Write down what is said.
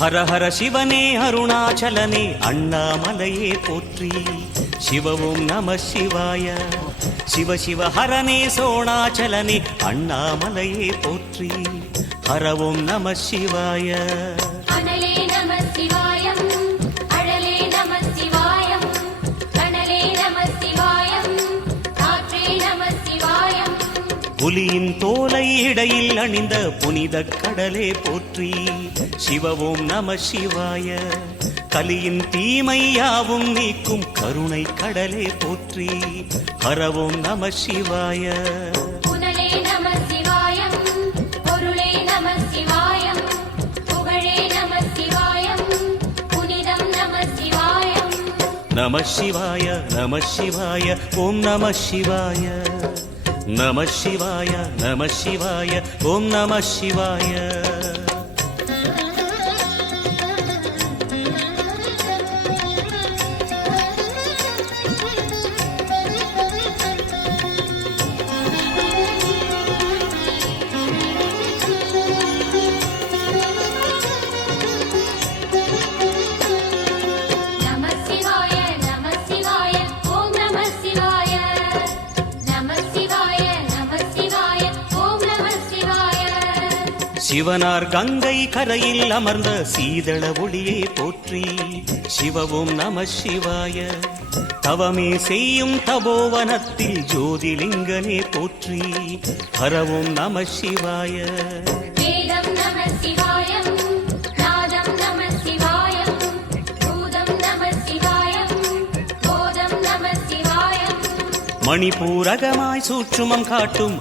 ஹர ஹர சிவனே அருணாச்சலனே அண்ணாமலையே போற்றி. சிவவும் நம சிவாய. சிவ சிவ ஹரனே சோணாச்சலனே அண்ணாமலையே போற்றி. ஹரவும் நம சிவாய. அனலே நம சிவாயம், அழலே நம சிவாயம், கனலே நம சிவாயம், காற்றே நம சிவாயம். புலியின் தோலை இடையில் அணிந்த புனித கடலே போற்றி. சிவவும் நம சிவாய. கலியின் தீமையாவும் நீக்கும் கருணை கடலே போற்றி. ஹரவும் நம சிவாய. புனலே நம சிவாயம், பொருளே நம சிவாயம், புகழே நம சிவாயம், புனிதம் நம சிவாயம். நம சிவாய நம சிவாய ஓம் நம சிவாய. நம சிவாய நம சிவாய ஓம் நம சிவாய. சிவனார் கங்கை கரையில் அமர்ந்த சீதள ஒளியே போற்றி. சிவவும் நம சிவாய. தவமே செய்யும் தபோவனத்தில் ஜோதிலிங்கனே போற்றி. ஹரவும் நம சிவாய. வேதம் நம சிவாயம், நாதம் நம சிவாயம், பூதம் நம சிவாயம், போதம் நம சிவாயம். மணிபூரகமாய் சூட்சுமம் காட்டும்